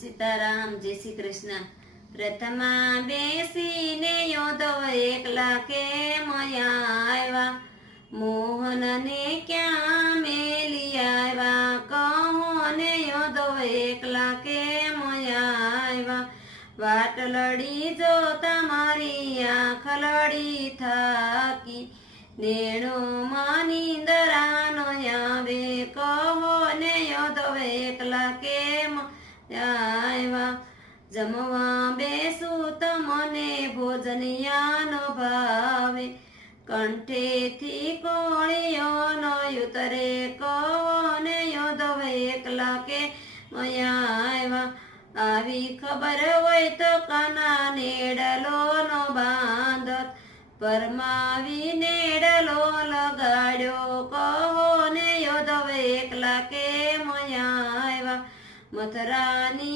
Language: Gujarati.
સીતારામ, જય શ્રી કૃષ્ણ। પ્રથમા બેસીને યોદવ એકલા કેમ આવ્યા, મોહનને ક્યાં મેલી આવ્યા, કહો ને યોદવ એકલા કેમ આવ્યા। વાટ લડી જો તમારી આંખ લડી થાકી, નેણો નીંદરાનો આવે, કહો ને યોદવ એકલા કેમ આવ્યા। જમવા બેસું તમને ભોજનિયાનો ભાવે, કંઠેથી કોળીઓ ન ઉતરે, કહો ને યોદવ એકલા કેમ આવ્યા। આવી ખબર હોય તો કાના નેડલો નો બાંધત, પરમાવી નેડલો લગાડ્યો, કહો ને યોદવ એકલા કેમ આવ્યા। મથરાની